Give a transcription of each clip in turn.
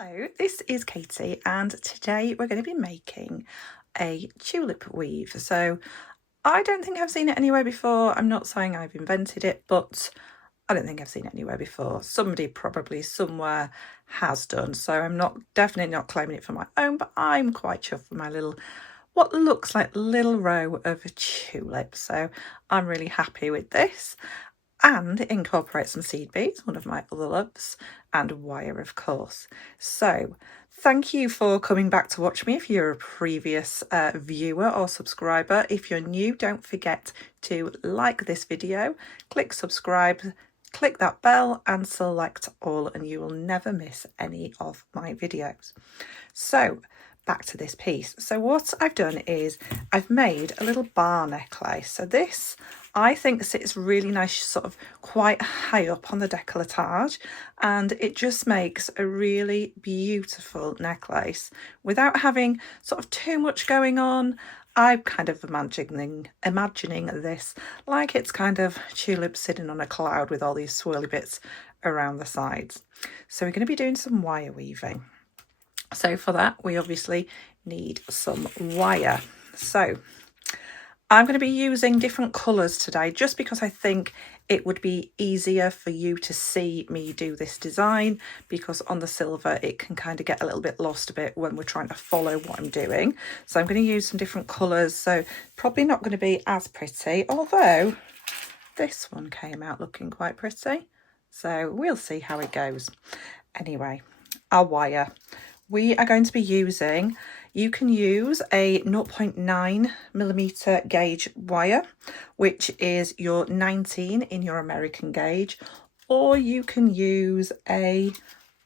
Hello, this is Katie and today we're going to be making a tulip weave. So I don't think I've seen it anywhere before. I'm not saying I've invented it, but I don't think I've seen it anywhere before. Somebody probably somewhere has done. So I'm definitely not claiming it for my own, but I'm quite chuffed with my what looks like little row of a tulip. So I'm really happy with this. And incorporate some seed beads, one of my other loves, and wire, of course. So thank you for coming back to watch me if you're a previous viewer or subscriber. If you're new, don't forget to like this video, click subscribe, click that bell and select all, and you will never miss any of my videos. So back to this piece. So what I've done is I've made a little bar necklace. So this I think sits really nice, sort of quite high up on the décolletage, and it just makes a really beautiful necklace without having sort of too much going on. I'm kind of imagining this like it's kind of tulips sitting on a cloud with all these swirly bits around the sides. So we're going to be doing some wire weaving. So for that, we obviously need some wire. So I'm going to be using different colours today just because I think it would be easier for you to see me do this design, because on the silver it can kind of get a little bit lost a bit when we're trying to follow what I'm doing. So I'm going to use some different colours, so probably not going to be as pretty, although this one came out looking quite pretty. So we'll see how it goes. Anyway, our wire. We are going to be using, you can use a 0.9mm gauge wire, which is your 19 in your American gauge, or you can use a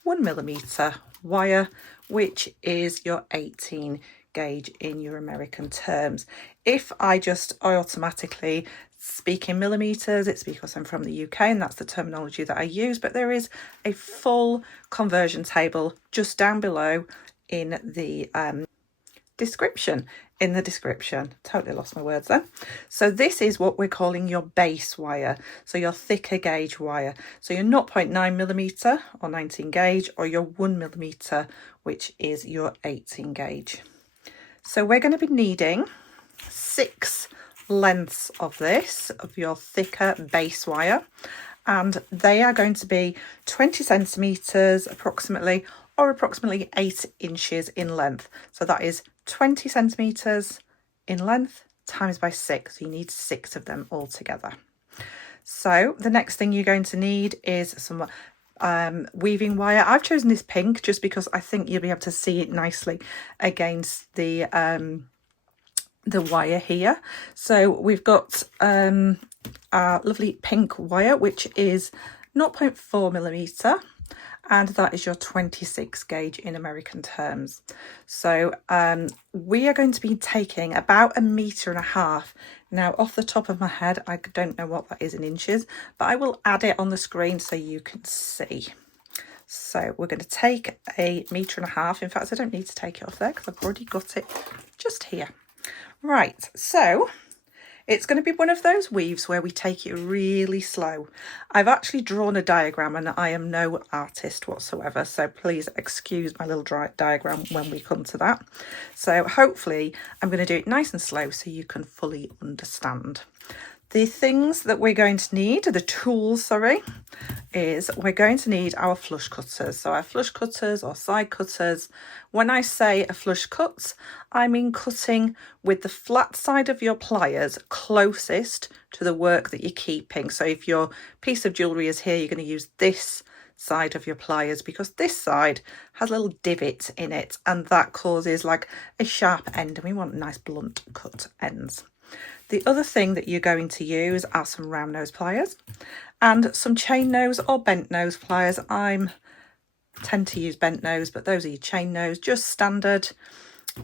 1mm wire, which is your 18 gauge in your American terms. If I automatically speak in millimeters, it's because I'm from the UK and that's the terminology that I use, but there is a full conversion table just down below in the description. Totally lost my words then. So this is what we're calling your base wire, so your thicker gauge wire. So your 0.9mm or 19 gauge, or your 1mm, which is your 18 gauge. So we're going to be needing 6 lengths of this, of your thicker base wire, and they are going to be 20 centimeters approximately, or approximately 8 inches in length. So that is 20 centimeters in length times by 6. So you need 6 of them all together. So the next thing you're going to need is some weaving wire. I've chosen this pink just because I think you'll be able to see it nicely against the wire here. So we've got our lovely pink wire, which is 0.4mm, and that is your 26 gauge in American terms. So we are going to be taking about 1.5 meters. Now off the top of my head, I don't know what that is in inches, but I will add it on the screen so you can see. So we're going to take 1.5 meters. In fact, I don't need to take it off there because I've already got it just here. Right, so it's going to be one of those weaves where we take it really slow. I've actually drawn a diagram and I am no artist whatsoever, so please excuse my little diagram when we come to that. So hopefully I'm going to do it nice and slow so you can fully understand. The things that we're going to need, the tools, is we're going to need our flush cutters. So our flush cutters or side cutters. When I say a flush cut, I mean cutting with the flat side of your pliers closest to the work that you're keeping. So if your piece of jewellery is here, you're going to use this side of your pliers because this side has little divots in it, and that causes like a sharp end, and we want nice blunt cut ends. The other thing that you're going to use are some round nose pliers and some chain nose or bent nose pliers. I tend to use bent nose, but those are your chain nose, just standard.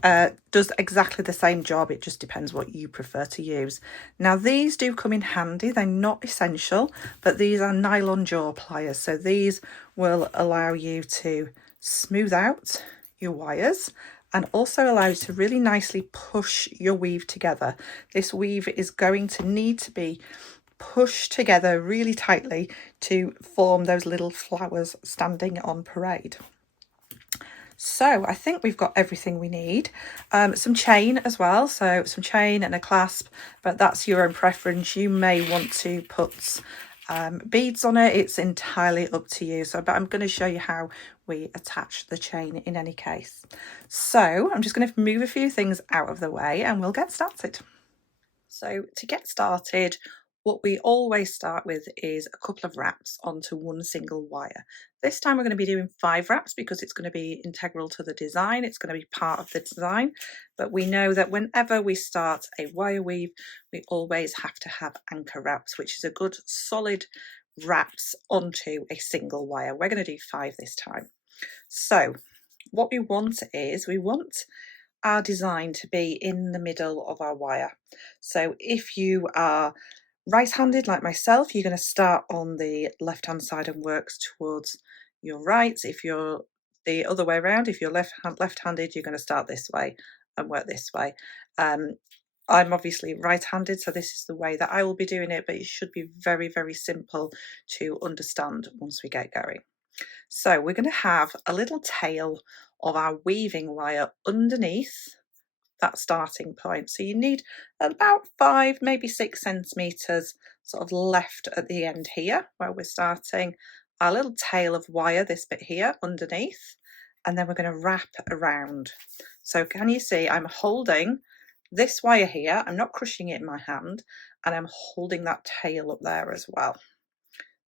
Does exactly the same job, it just depends what you prefer to use. Now these do come in handy, they're not essential, but these are nylon jaw pliers, so these will allow you to smooth out your wires and also allow you to really nicely push your weave together. This weave is going to need to be pushed together really tightly to form those little flowers standing on parade. So I think we've got everything we need. Some chain as well, so some chain and a clasp, but that's your own preference. You may want to put beads on it. It's entirely up to you. So, but I'm going to show you how we attach the chain in any case. So I'm just going to move a few things out of the way and we'll get started. So to get started, what we always start with is a couple of wraps onto one single wire. This time we're going to be doing 5 wraps because it's going to be integral to the design. It's going to be part of the design, but we know that whenever we start a wire weave, we always have to have anchor wraps, which is a good solid wraps onto a single wire. We're going to do 5 this time. So what we want is we want our design to be in the middle of our wire. So if you are right-handed like myself, you're going to start on the left-hand side and work towards your right. If you're the other way around, if you're left-handed, you're going to start this way and work this way. I'm obviously right-handed, so this is the way that I will be doing it, but it should be very, very simple to understand once we get going. So we're going to have a little tail of our weaving wire underneath that starting point. So you need about 5, maybe 6 centimeters sort of left at the end here where we're starting our little tail of wire, this bit here underneath, and then we're going to wrap around. So can you see I'm holding this wire here, I'm not crushing it in my hand, and I'm holding that tail up there as well.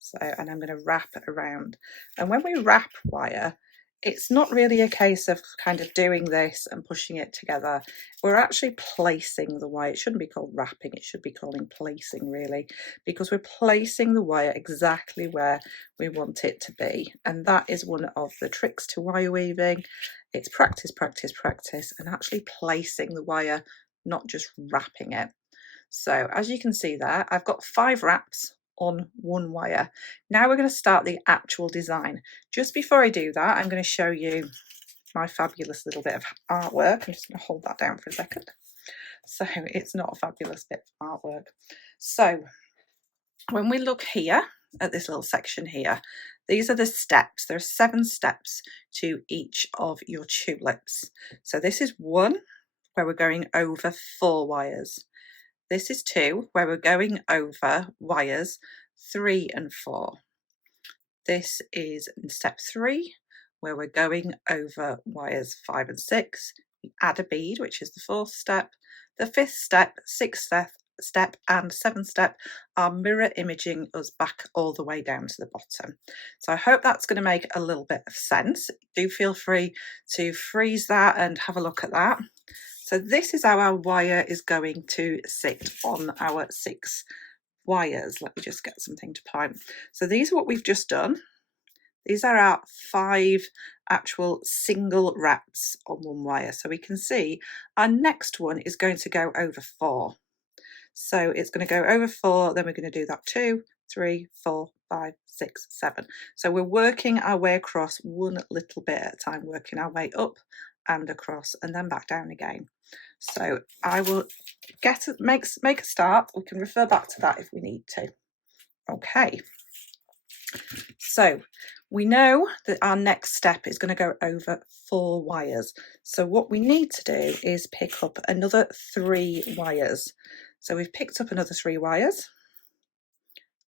So, and I'm going to wrap it around. And when we wrap wire, it's not really a case of kind of doing this and pushing it together. We're actually placing the wire. It shouldn't be called wrapping, it should be called placing really, because we're placing the wire exactly where we want it to be. And that is one of the tricks to wire weaving. It's practice, practice, practice, and actually placing the wire, not just wrapping it. So as you can see there, I've got 5 wraps on one wire. Now we're going to start the actual design. Just before I do that, I'm going to show you my fabulous little bit of artwork. I'm just going to hold that down for a second. So it's not a fabulous bit of artwork. So when we look here at this little section here, these are the steps. There are 7 steps to each of your tulips. So this is 1 where we're going over 4 wires. This is 2, where we're going over wires 3 and 4. This is step 3, where we're going over wires 5 and 6. We add a bead, which is the 4th step. The 5th step, 6th step and 7th step are mirror imaging us back all the way down to the bottom. So I hope that's going to make a little bit of sense. Do feel free to freeze that and have a look at that. So this is how our wire is going to sit on our 6 wires. Let me just get something to point. So these are what we've just done. These are our 5 actual single wraps on one wire. So we can see our next one is going to go over 4. So it's going to go over 4, then we're going to do that 2, 3, 4, 5, 6, 7. So we're working our way across one little bit at a time, working our way up and across and then back down again. So I will make a start. We can refer back to that if we need to. Okay. So we know that our next step is going to go over 4 wires. So what we need to do is pick up another 3 wires. So we've picked up another 3 wires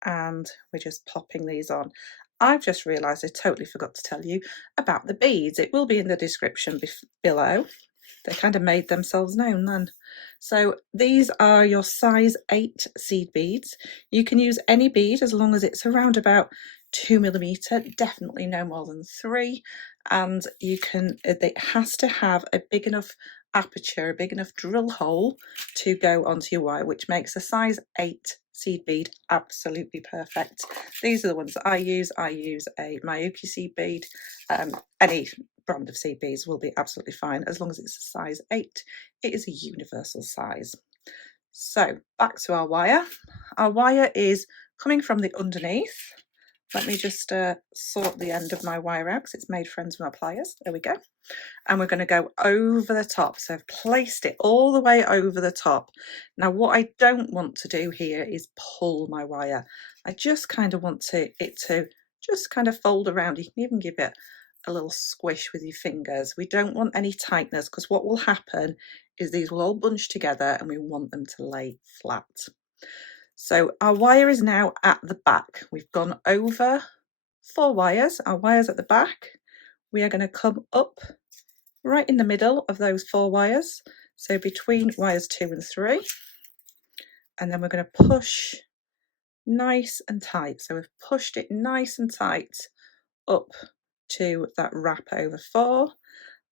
and we're just popping these on. I've just realised I totally forgot to tell you about the beads. It will be in the description below. They kind of made themselves known then. So these are your size 8 seed beads. You can use any bead as long as it's around about 2mm, definitely no more than 3. And you can, it has to have a big enough aperture, a big enough drill hole to go onto your wire, which makes a size 8 seed bead absolutely perfect. These are the ones that I use. I use a Miyuki seed bead. Any brand of seed beads will be absolutely fine as long as it's a size 8. It is a universal size. So back to our wire. Our wire is coming from the underneath. Let me just sort the end of my wire out because it's made friends with my pliers. There we go. And we're going to go over the top. So I've placed it all the way over the top. Now what I don't want to do here is pull my wire. I just kind of want it to just kind of fold around. You can even give it a little squish with your fingers. We don't want any tightness, because what will happen is these will all bunch together and we want them to lay flat. So our wire is now at the back. We've gone over 4 wires. Our wire's at the back. We are going to come up right in the middle of those 4 wires, so between wires 2 and 3, and then we're going to push nice and tight. So we've pushed it nice and tight up to that wrap over 4,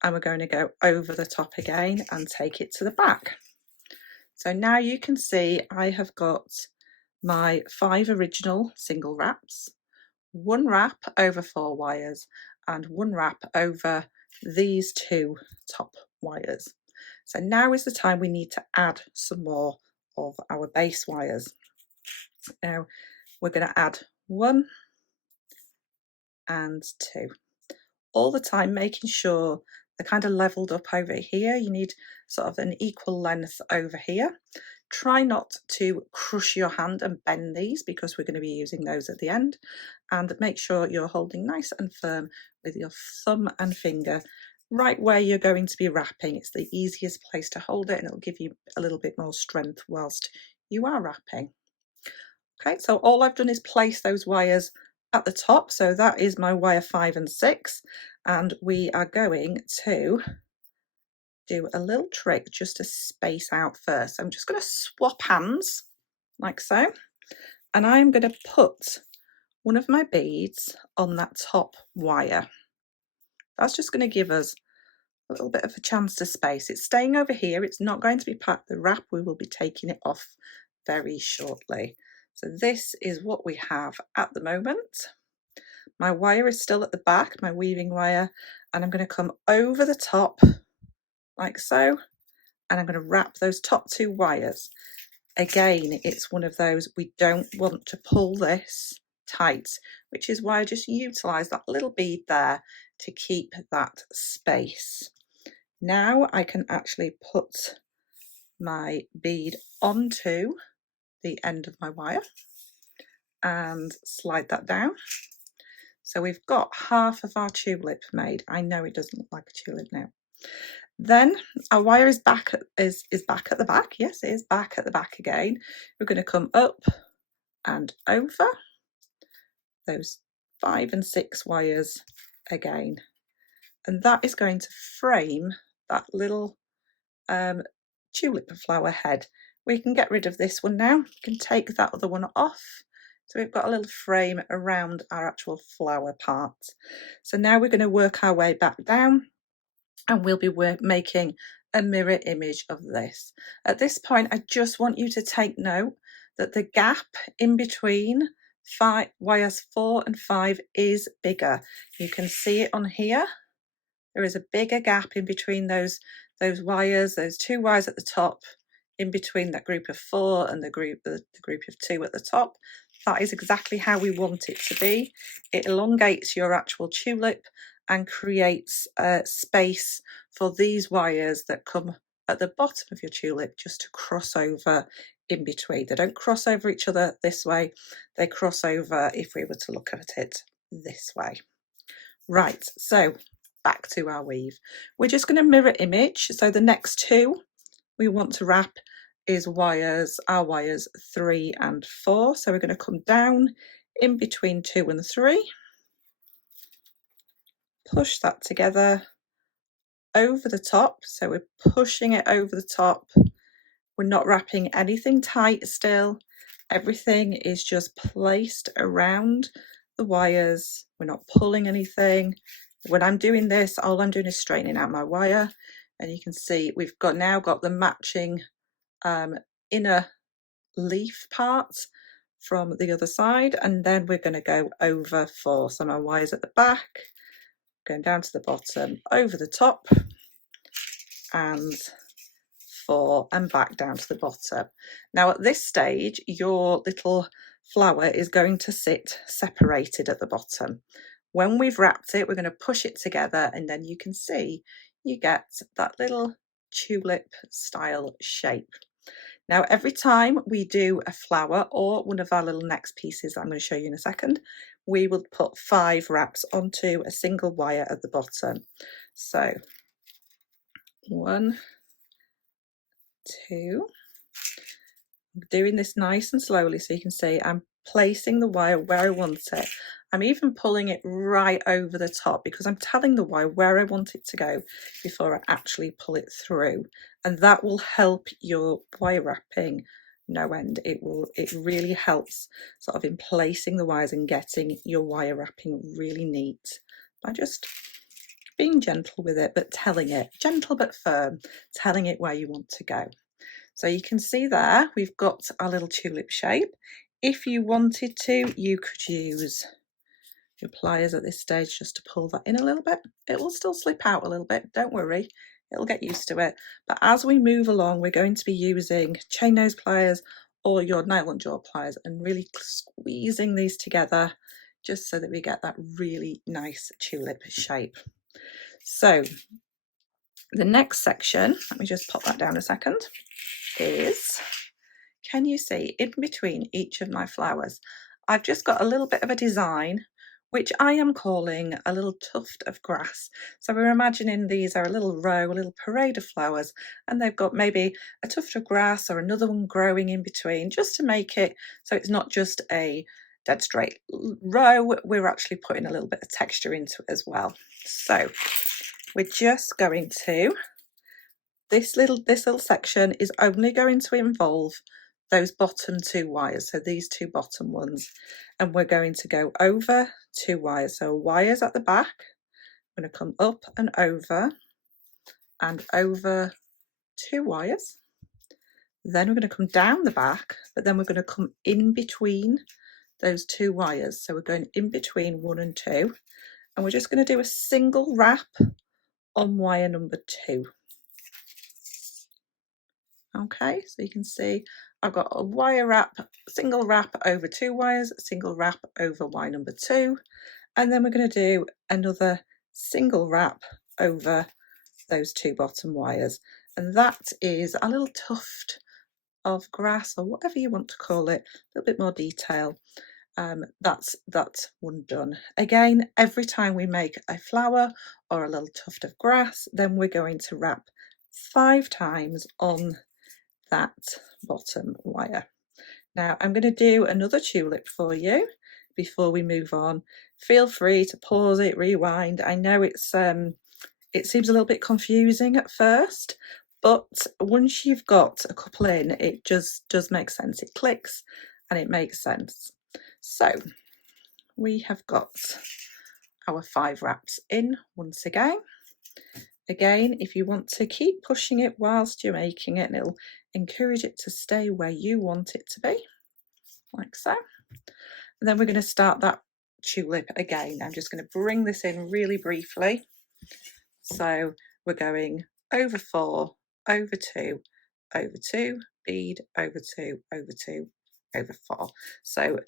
and we're going to go over the top again and take it to the back. So now you can see I have got my 5 original single wraps, 1 wrap over 4 wires, and 1 wrap over these 2 top wires. So now is the time we need to add some more of our base wires. Now we're going to add 1 and 2, all the time making sure they're kind of leveled up over here. You need sort of an equal length over here. Try not to crush your hand and bend these, because we're going to be using those at the end, and make sure you're holding nice and firm with your thumb and finger right where you're going to be wrapping. It's the easiest place to hold it, and it'll give you a little bit more strength whilst you are wrapping. Okay, so all I've done is place those wires at the top. So that is my wire 5 and 6, and we are going to do a little trick just to space out first. I'm just going to swap hands like so, and I'm going to put one of my beads on that top wire. That's just going to give us a little bit of a chance to space. It's staying over here. It's not going to be part of the wrap. We will be taking it off very shortly. So this is what we have at the moment. My wire is still at the back, my weaving wire, and I'm going to come over the top like so, and I'm going to wrap those top 2 wires. Again, it's one of those, we don't want to pull this tight, which is why I just utilize that little bead there to keep that space. Now I can actually put my bead onto the end of my wire and slide that down. So we've got half of our tulip made. I know it doesn't look like a tulip now. Then our wire is back at the back. Yes, it is back at the back again. We're going to come up and over those 5 and 6 wires again, and that is going to frame that little tulip flower head. We can get rid of this one now. We can take that other one off. So we've got a little frame around our actual flower part. So now we're going to work our way back down, and we'll be making a mirror image of this. At this point, I just want you to take note that the gap in between wires 4 and 5 is bigger. You can see it on here. There is a bigger gap in between those wires, those 2 wires at the top, in between that group of 4 and the group of 2 at the top. That is exactly how we want it to be. It elongates your actual tulip and creates space for these wires that come at the bottom of your tulip just to cross over in between. They don't cross over each other this way, they cross over if we were to look at it this way. Right, so back to our weave. We're just going to mirror image. So the next 2 we want to wrap is our wires 3 and 4. So we're going to come down in between 2 and 3, push that together over the top. So we're pushing it over the top. We're not wrapping anything tight still. Everything is just placed around the wires. We're not pulling anything. When I'm doing this, all I'm doing is straightening out my wire, and you can see we've now got the matching inner leaf part from the other side, and then we're going to go over 4. So my wire's at the back, going down to the bottom, over the top, and 4, and back down to the bottom. Now at this stage, your little flower is going to sit separated at the bottom. When we've wrapped it, we're going to push it together, and then you can see you get that little tulip style shape. Now every time we do a flower or one of our little next pieces that I'm going to show you in a second, we would put 5 wraps onto a single wire at the bottom. So 1, 2, I'm doing this nice and slowly so you can see I'm placing the wire where I want it. I'm even pulling it right over the top because I'm telling the wire where I want it to go before I actually pull it through, and that will help your wire wrapping no end. It really helps sort of in placing the wires and getting your wire wrapping really neat by just being gentle with it, but telling it, gentle but firm, telling it where you want to go. So you can see there we've got our little tulip shape. If you wanted to, you could use your pliers at this stage just to pull that in a little bit. It will still slip out a little bit, don't worry, it'll get used to it. But as we move along, we're going to be using chain nose pliers or your nylon jaw pliers and really squeezing these together just so that we get that really nice tulip shape. So the next section, let me just pop that down a second, is, can you see in between each of my flowers, I've just got a little bit of a design which I am calling a little tuft of grass. So we're imagining these are a little row, a little parade of flowers, and they've got maybe a tuft of grass or another one growing in between, just to make it so it's not just a dead straight row, we're actually putting a little bit of texture into it as well. So we're just going to, this little section is only going to involve those bottom 2 wires, so these 2 bottom ones, and we're going to go over 2 wires. So wires at the back, I'm going to come up and over 2 wires. Then we're going to come down the back, but then we're going to come in between those 2 wires. So we're going in between 1 and 2, and we're just going to do a single wrap on wire number 2. Okay, so you can see I've got a wire wrap, single wrap over 2 wires, single wrap over wire number 2, and then we're going to do another single wrap over those 2 bottom wires, and that is a little tuft of grass or whatever you want to call it, a little bit more detail. That's one done. Again, every time we make a flower or a little tuft of grass, then we're going to wrap 5 times on that bottom wire. Now I'm going to do another tulip for you before we move on. Feel free to pause it, rewind. I know it seems a little bit confusing at first, but once you've got a couple in, it just does make sense. It clicks and it makes sense. So we have got our 5 wraps in once again. Again, if you want to keep pushing it whilst you're making it, and it'll encourage it to stay where you want it to be, like so. And then we're going to start that tulip again. I'm just going to bring this in really briefly. So we're going over 4, over 2, over 2, bead, over 2, over 2, over 4. So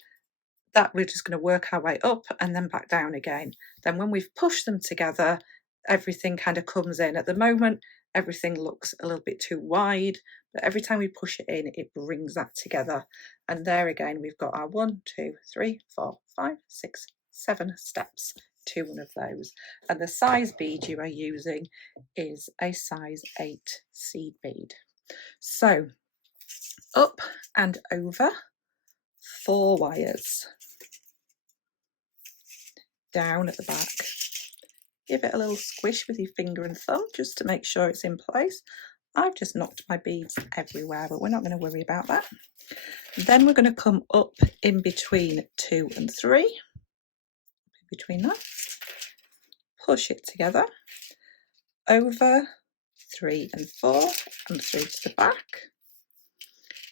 that we're just going to work our way up and then back down again. Then when we've pushed them together, everything kind of comes in. At the moment, everything looks a little bit too wide, but every time we push it in, it brings that together. And there again, we've got our 1, 2, 3, 4, 5, 6, 7 steps to one of those. And the size bead you are using is a size 8 seed bead. So up and over 4 wires. Down at the back. Give it a little squish with your finger and thumb just to make sure it's in place. I've just knocked my beads everywhere, but we're not going to worry about that. Then we're going to come up in between 2 and 3. In between that. Push it together. Over 3 and 4 and through to the back.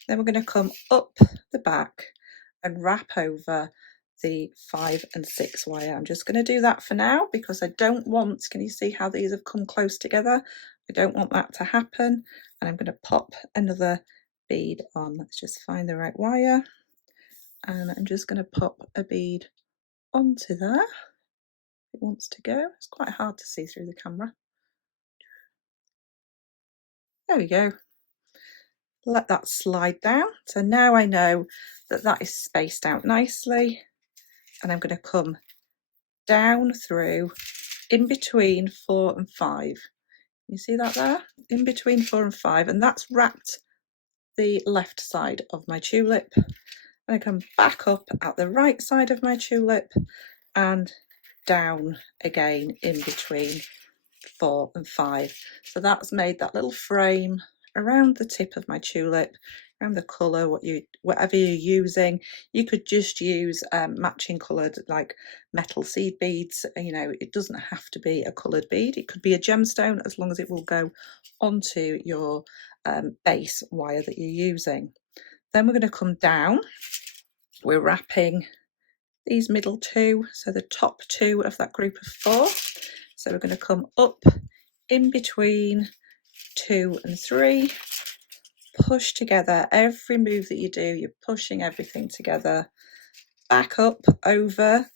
Then we're going to come up the back and wrap over the 5 and 6 wire. I'm just going to do that for now because I don't want, can you see how these have come close together? I don't want that to happen, and I'm going to pop another bead on. Let's just find the right wire, and I'm just going to pop a bead onto there. It wants to go. It's quite hard to see through the camera. There we go. Let that slide down. So now I know that that is spaced out nicely. and I'm going to come down through in between 4 and 5. You see that there? In between 4 and 5, and that's wrapped the left side of my tulip. And I come back up at the right side of my tulip and down again in between 4 and 5. So that's made that little frame around the tip of my tulip, around the colour, whatever you're using. You could just use matching coloured like metal seed beads. You know, it doesn't have to be a coloured bead. It could be a gemstone, as long as it will go onto your base wire that you're using. Then we're going to come down. We're wrapping these middle two, so the top two of that group of 4. So we're going to come up in between 2 and 3, push together. Every move that you do, you're pushing everything together. Back up over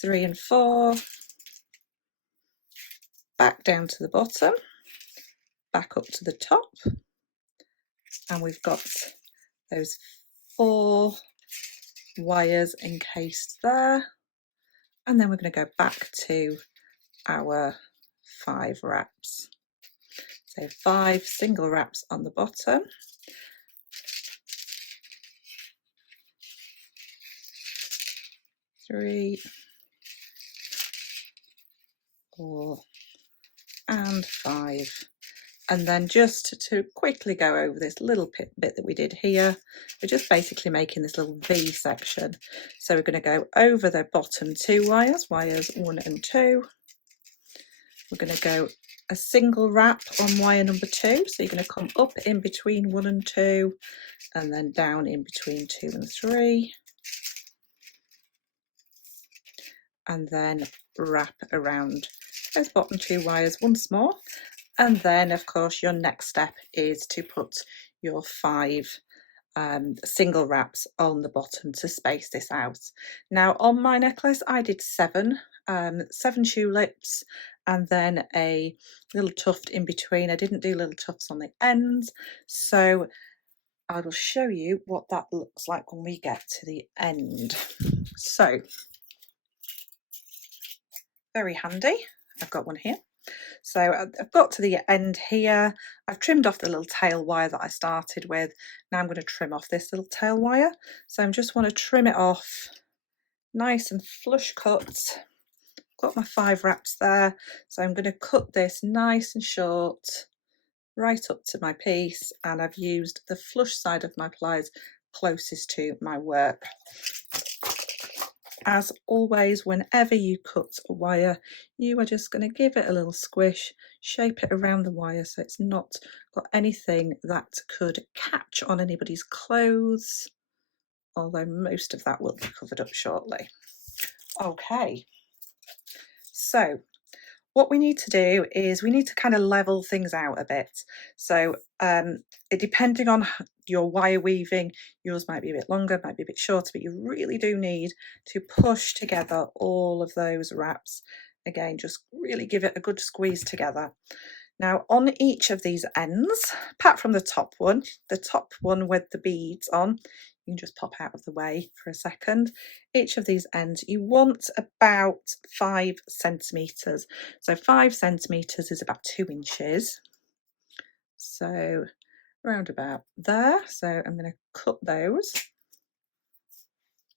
3 and 4, back down to the bottom, back up to the top, and we've got those 4 wires encased there. And then we're going to go back to our 5 wraps. So 5 single wraps on the bottom. 3, 4 and 5. And then just to quickly go over this little bit that we did here, we're just basically making this little V section. So we're going to go over the bottom 2 wires, wires 1 and 2. We're going to go a single wrap on wire number 2. So you're going to come up in between 1 and 2, and then down in between 2 and 3. And then wrap around those bottom 2 wires once more. And then, of course, your next step is to put your 5 single wraps on the bottom to space this out. Now, on my necklace, I did 7 tulips and then a little tuft in between. I didn't do little tufts on the ends, so I will show you what that looks like when we get to the end. So, very handy. I've got one here. So I've got to the end here. I've trimmed off the little tail wire that I started with. Now I'm going to trim off this little tail wire. So I just want to trim it off nice and flush cut. Got my 5 wraps there. So I'm going to cut this nice and short right up to my piece, and I've used the flush side of my pliers closest to my work. As always, whenever you cut a wire, you are just going to give it a little squish, shape it around the wire so it's not got anything that could catch on anybody's clothes, although most of that will be covered up shortly. Okay, so what we need to do is we need to kind of level things out a bit. So depending on your wire weaving, yours might be a bit longer, might be a bit shorter, but you really do need to push together all of those wraps. Again, just really give it a good squeeze together. Now on each of these ends, apart from the top one with the beads on, you can just pop out of the way for a second. Each of these ends, you want about 5 centimetres. So 5 centimetres is about 2 inches. So around about there. So I'm going to cut those.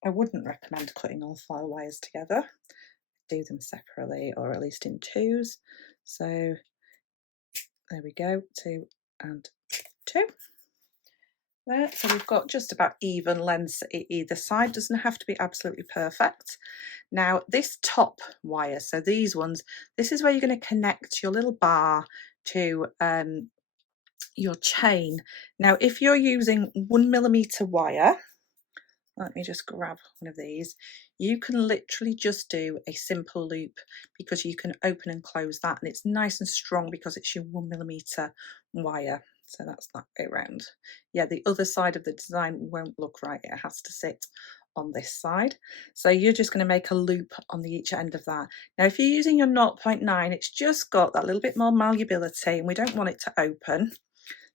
I wouldn't recommend cutting all 4 wires together. Do them separately, or at least in 2s. So there we go, 2 and 2. There, so we've got just about even lengths either side. Doesn't have to be absolutely perfect. Now this top wire, so these ones, this is where you're going to connect your little bar to your chain. Now if you're using 1mm wire, let me just grab one of these, you can literally just do a simple loop, because you can open and close that, and it's nice and strong because it's your 1mm wire. So that's that way around. Yeah, the other side of the design won't look right. It has to sit on this side. So you're just going to make a loop on the each end of that. Now if you're using your 0.9, it's just got that little bit more malleability, and we don't want it to open.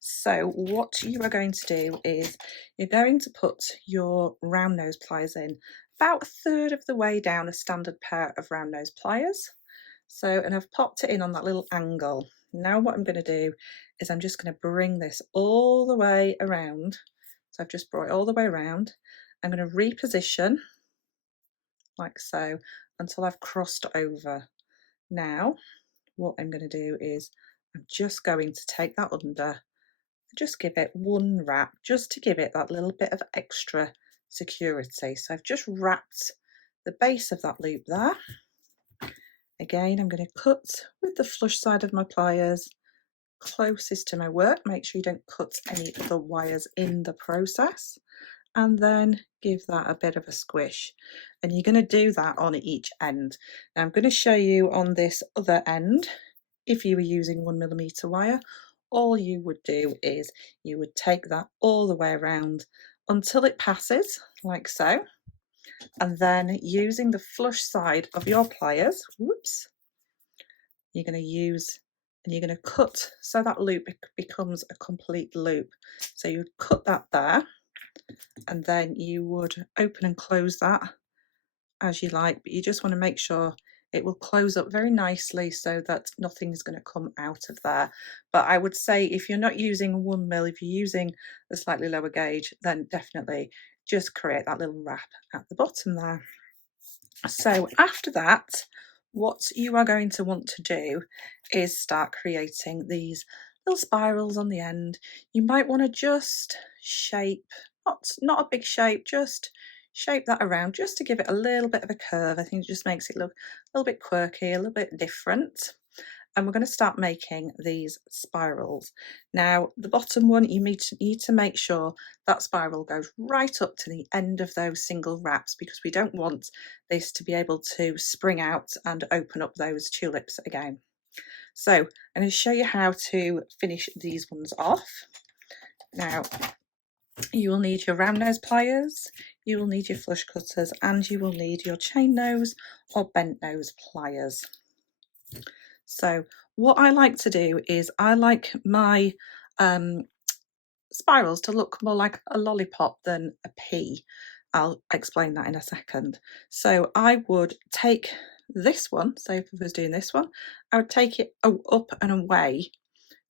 So what you are going to do is you're going to put your round nose pliers in about a third of the way down a standard pair of round nose pliers. So, and I've popped it in on that little angle. Now what I'm going to do is I'm just going to bring this all the way around. So I've just brought it all the way around. I'm going to reposition like so until I've crossed over. Now what I'm going to do is I'm just going to take that under, just give it one wrap, just to give it that little bit of extra security. So I've just wrapped the base of that loop there. Again, I'm going to cut with the flush side of my pliers closest to my work. Make sure you don't cut any of the wires in the process, and then give that a bit of a squish. And you're going to do that on each end. Now I'm going to show you on this other end. If you were using 1mm wire, all you would do is you would take that all the way around until it passes like so, and then using the flush side of your pliers, whoops, you're going to use and you're going to cut so that loop becomes a complete loop. So you would cut that there, and then you would open and close that as you like, but you just want to make sure it will close up very nicely so that nothing's going to come out of there. But I would say if you're not using 1mm, if you're using a slightly lower gauge, then definitely just create that little wrap at the bottom there. So after that, what you are going to want to do is start creating these little spirals on the end. You might want to just shape, not a big shape, just shape that around just to give it a little bit of a curve. I think it just makes it look a little bit quirky, a little bit different. And we're going to start making these spirals. Now the bottom one, you need to make sure that spiral goes right up to the end of those single wraps, because we don't want this to be able to spring out and open up those tulips again. So I'm going to show you how to finish these ones off. Now you will need your round nose pliers, you will need your flush cutters, and you will need your chain nose or bent nose pliers. So what I like to do is I like my spirals to look more like a lollipop than a pea. I'll explain that in a second. So I would take this one, so if I was doing this one, I would take it up and away,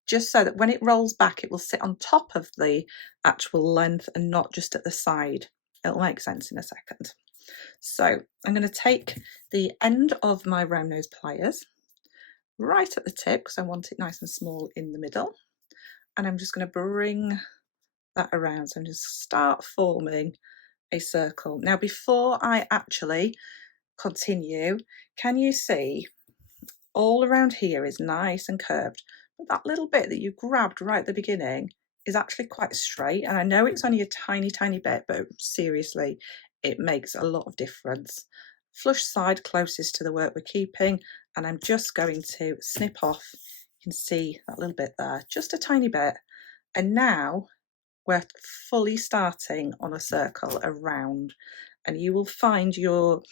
just so that when it rolls back it will sit on top of the actual length and not just at the side. It'll make sense in a second. So I'm going to take the end of my round nose pliers right at the tip, because I want it nice and small in the middle, and I'm just going to bring that around. So I'm just start forming a circle. Now before I actually continue, can you see all around here is nice and curved, but that little bit that you grabbed right at the beginning is actually quite straight, and I know it's only a tiny bit, but seriously it makes a lot of difference. Flush side closest to the work we're keeping, and I'm just going to snip off. You can see that little bit there, just a tiny bit, and now we're fully starting on a circle around, and you will find your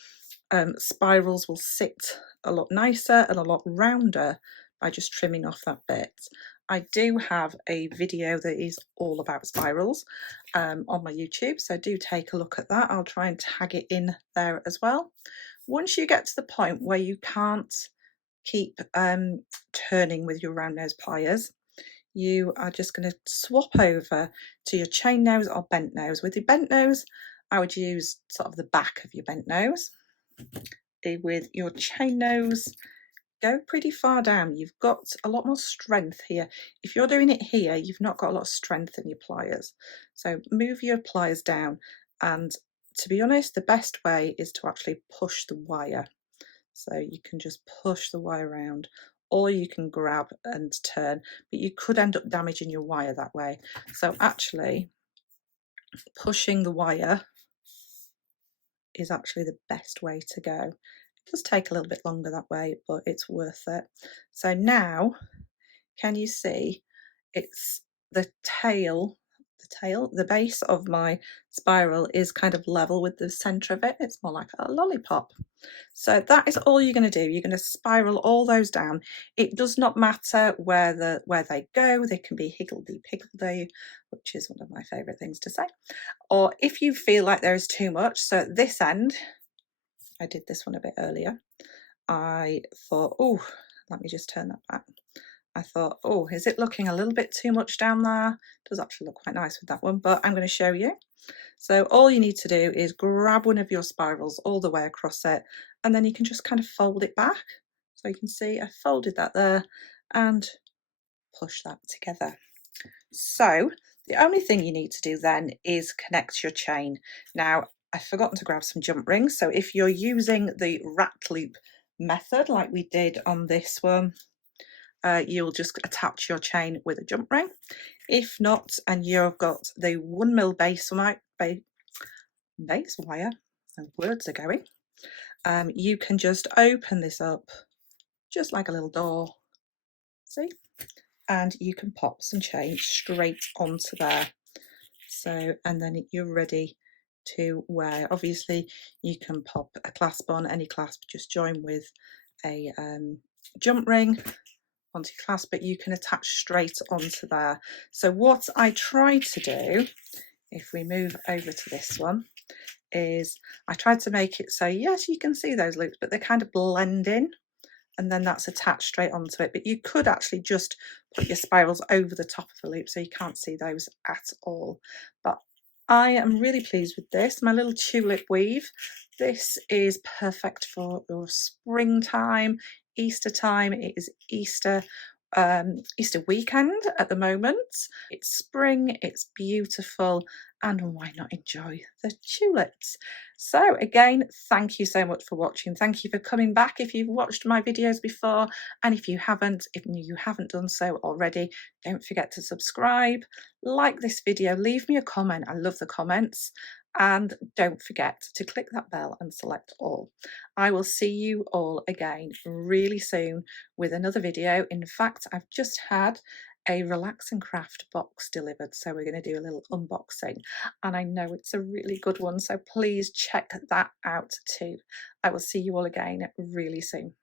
spirals will sit a lot nicer and a lot rounder by just trimming off that bit. I do have a video that is all about spirals on my YouTube, so do take a look at that. I'll try and tag it in there as well. Once you get to the point where you can't keep turning with your round nose pliers, you are just going to swap over to your chain nose or bent nose. With your bent nose, I would use sort of the back of your bent nose. With your chain nose, go pretty far down. You've got a lot more strength here. If you're doing it here, you've not got a lot of strength in your pliers. So move your pliers down, and to be honest, the best way is to actually push the wire. So you can just push the wire around, or you can grab and turn, but you could end up damaging your wire that way. So actually pushing the wire is actually the best way to go. It does take a little bit longer that way, but it's worth it. So now, can you see it's the tail tail. The base of my spiral is kind of level with the centre of it. It's more like a lollipop. So that is all you're going to do. You're going to spiral all those down. It does not matter where they go. They can be higgledy-piggledy, which is one of my favourite things to say. Or if you feel like there is too much, so at this end, I did this one a bit earlier. I thought, oh, let me just turn that back. I thought, oh, is it looking a little bit too much down there? It does actually look quite nice with that one, but I'm going to show you. So all you need to do is grab one of your spirals all the way across it, and then you can just kind of fold it back. So you can see I folded that there and push that together. So the only thing you need to do then is connect your chain. Now, I've forgotten to grab some jump rings. So if you're using the rat loop method like we did on this one, you'll just attach your chain with a jump ring. If not, and you've got the 1mm base wire, and words are going, you can just open this up just like a little door, see, and you can pop some chain straight onto there. So, and then you're ready to wear. Obviously you can pop a clasp on, any clasp, just join with a jump ring onto your clasp, but you can attach straight onto there. So what I tried to do, if we move over to this one, is I tried to make it so yes, you can see those loops, but they kind of blend in, and then that's attached straight onto it. But you could actually just put your spirals over the top of the loop so you can't see those at all. But I am really pleased with this. My little tulip weave, this is perfect for your springtime, Easter time. It is Easter weekend at the moment. It's spring, it's beautiful, and why not enjoy the tulips? So again, thank you so much for watching. Thank you for coming back if you've watched my videos before, and if you haven't done so already, don't forget to subscribe, like this video, leave me a comment. I love the comments. And don't forget to click that bell and select all. I will see you all again really soon with another video. In fact, I've just had a relax and craft box delivered, so we're going to do a little unboxing, and I know it's a really good one, so please check that out too. I will see you all again really soon.